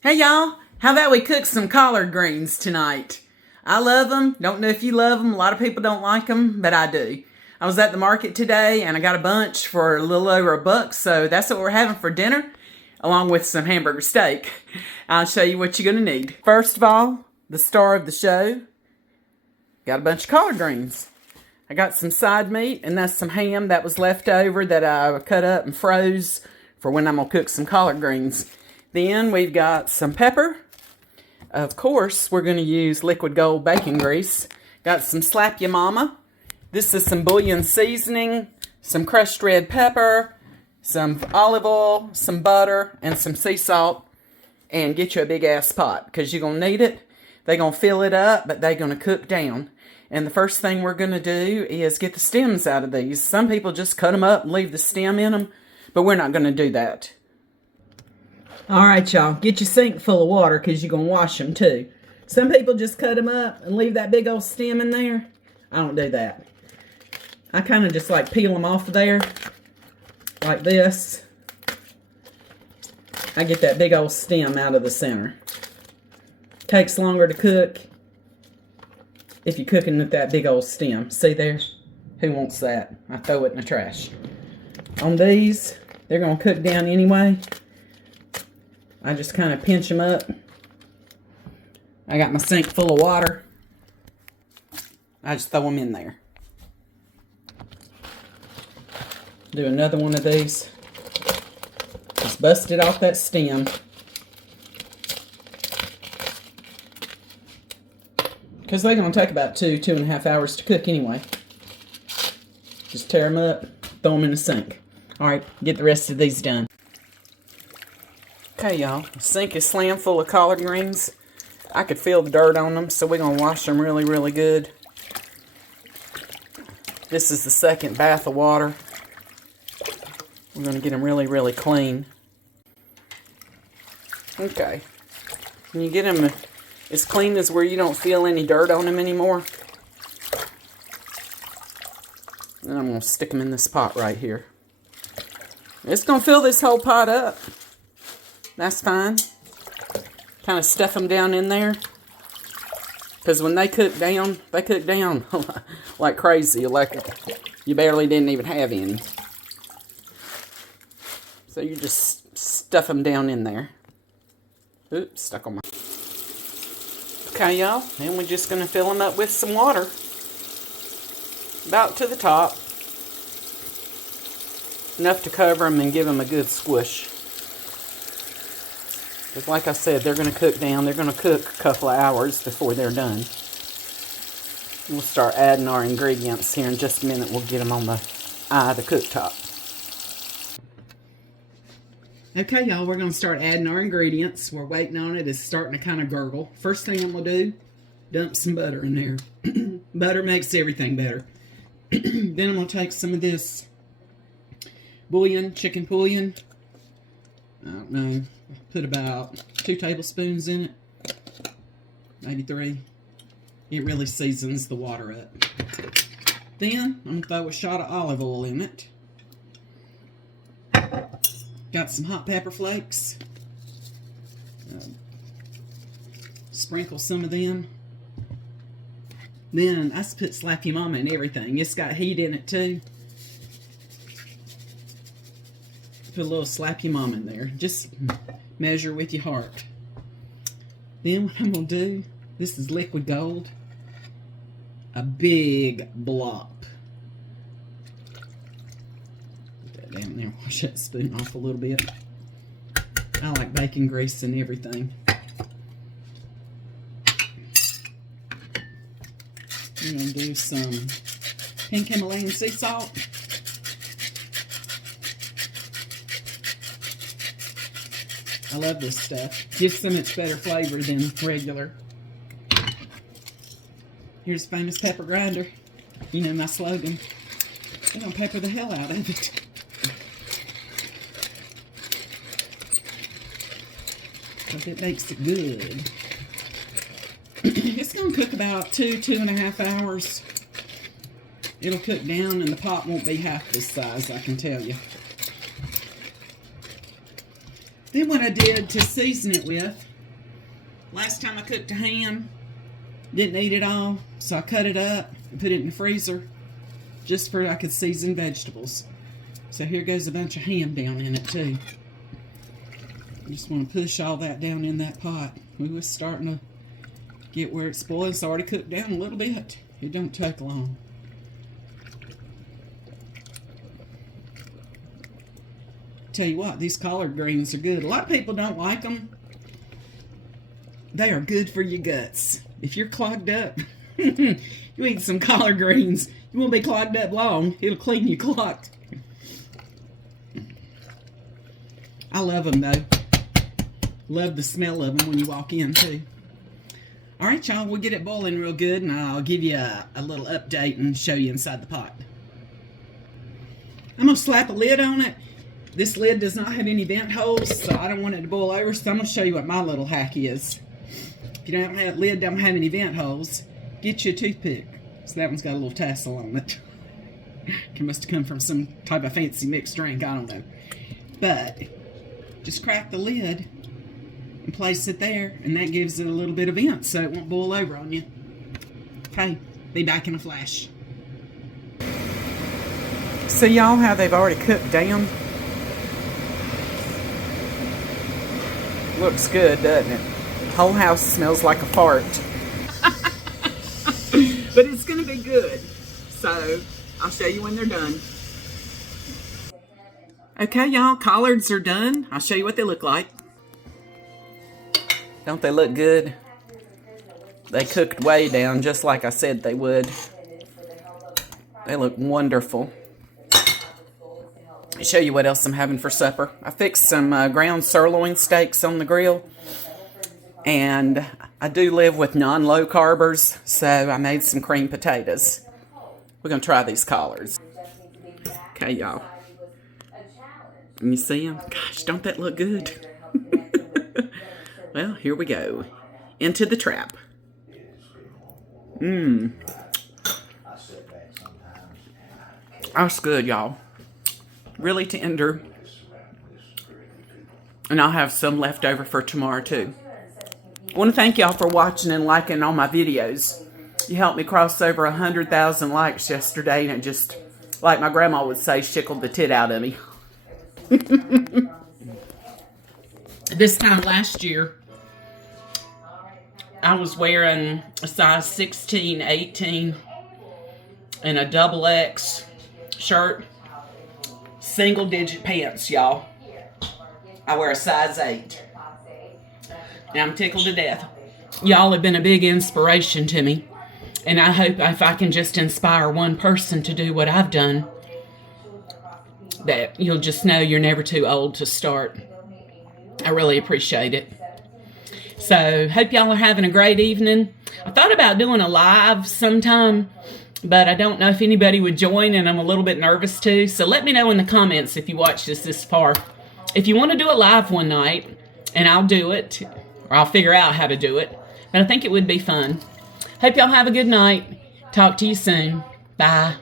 Hey y'all, how about we cook some collard greens tonight? I love them. Don't know if you love them. A lot of people don't like them, but I do. I was at the market today and I got a bunch for a little over $1, so that's what we're having for dinner, along with some hamburger steak. I'll show you what you're going to need. First of all, the star of the show, got a bunch of collard greens. I got some side meat, and that's some ham that was left over that I cut up and froze for when I'm going to cook some collard greens. Then we've got some pepper. Of course, we're going to use liquid gold bacon grease. Got some Slap Ya Mama. This is some bouillon seasoning, some crushed red pepper, some olive oil, some butter, and some sea salt. And get you a big ass pot because you're going to need it. They're going to fill it up, but they're going to cook down. And the first thing we're going to do is get the stems out of these. Some people just cut them up and leave the stem in them, but we're not going to do that. All right, y'all, get your sink full of water because you're going to wash them too. Some people just cut them up and leave that big old stem in there. I don't do that. I kind of just like peel them off of there like this. I get that big old stem out of the center. Takes longer to cook if you're cooking with that big old stem. See there? Who wants that? I throw it in the trash. On these, they're going to cook down anyway. I just kind of pinch them up. I got my sink full of water. I just throw them in there. Do another one of these. Just bust it off that stem. Because they're going to take about 2.5 hours to cook anyway. Just tear them up, throw them in the sink. Alright, get the rest of these done. Okay, y'all, the sink is slammed full of collard greens. I could feel the dirt on them, so we're going to wash them really, really good. This is the second bath of water. We're going to get them really, really clean. Okay. When you get them as clean as where you don't feel any dirt on them anymore, then I'm going to stick them in this pot right here. It's going to fill this whole pot up. That's fine. Kind of stuff them down in there. Because when they cook down like crazy. Like you barely didn't even have any. So you just stuff them down in there. Oops, stuck on my... Okay, y'all. Then we're just going to fill them up with some water. About to the top. Enough to cover them and give them a good squish. Because like I said, they're going to cook down. They're going to cook a couple of hours before they're done. We'll start adding our ingredients here in just a minute. We'll get them on the cooktop. Okay, y'all, we're going to start adding our ingredients. We're waiting on it. It's starting to kind of gurgle. First thing I'm going to do, dump some butter in there. Butter makes everything better. Then I'm going to take some of this bouillon, chicken bouillon. I don't know. Put about 2 tablespoons in it. Maybe 3. It really seasons the water up. Then I'm going to throw a shot of olive oil in it. Got some hot pepper flakes. Sprinkle some of them. Then I put Slap Ya Mama in everything. It's got heat in it too. Put a little Slap Ya Mama in there. Just measure with your heart. Then what I'm going to do, this is liquid gold. A big blob. Put that down there. Wash that spoon off a little bit. I like bacon grease and everything. I'm going to do some pink Himalayan sea salt. I love this stuff. Gives so much better flavor than regular. Here's Famous Pepper Grinder. You know my slogan. I'm going to pepper the hell out of it. Because it makes it good. It's going to cook about 2.5 hours. It'll cook down and the pot won't be half this size, I can tell you. Then what I did to season it with, Last time I cooked a ham, didn't eat it all, so I cut it up and put it in the freezer just for I could season vegetables. So here goes a bunch of ham down in it too. I just want to push all that down in that pot. We was starting to get where it's boiling. It's already cooked down a little bit. It don't take long. Tell you what, these collard greens are good. A lot of people don't like them. They are good for your guts. If you're clogged up, you eat some collard greens, you won't be clogged up long. It'll clean your clot. I love them though. Love the smell of them when you walk in too. All right, y'all, we'll get it boiling real good, and I'll give you a little update and show you inside the pot. I'm gonna slap a lid on it. This lid does not have any vent holes, so I don't want it to boil over, so I'm gonna show you what my little hack is. If you don't have lid, don't have any vent holes, get you a toothpick. So that one's got a little tassel on it. It must have come from some type of fancy mixed drink, I don't know. But just crack the lid and place it there, and that gives it a little bit of vent so it won't boil over on you. Okay, be back in a flash. So y'all, how they've already cooked down. Looks good, doesn't it? Whole house smells like a fart. But it's gonna be good. So I'll show you when they're done. Okay, y'all, collards are done. I'll show you what they look like. Don't they look good? They cooked way down just like I said they would. They look wonderful. I'll show you what else I'm having for supper. I fixed some ground sirloin steaks on the grill. And I do live with non-low carbers, so I made some cream potatoes. We're going to try these collards. Okay, y'all. Can you see them? Gosh, don't that look good? Well, here we go. Into the trap. That's good, y'all. Really tender. And I'll have some left over for tomorrow, too. I want to thank y'all for watching and liking all my videos. You helped me cross over 100,000 likes yesterday, and it just, like my grandma would say, shickled the tit out of me. This time last year, I was wearing a size 16, 18, and a double X shirt. Single digit pants, y'all. I wear a size 8. And I'm tickled to death. Y'all have been a big inspiration to me. And I hope if I can just inspire one person to do what I've done, that you'll just know you're never too old to start. I really appreciate it. So, hope y'all are having a great evening. I thought about doing a live sometime, but I don't know if anybody would join, and I'm a little bit nervous too. So let me know in the comments if you watch this far. If you want to do a live one night, and I'll do it, or I'll figure out how to do it. But I think it would be fun. Hope y'all have a good night. Talk to you soon. Bye.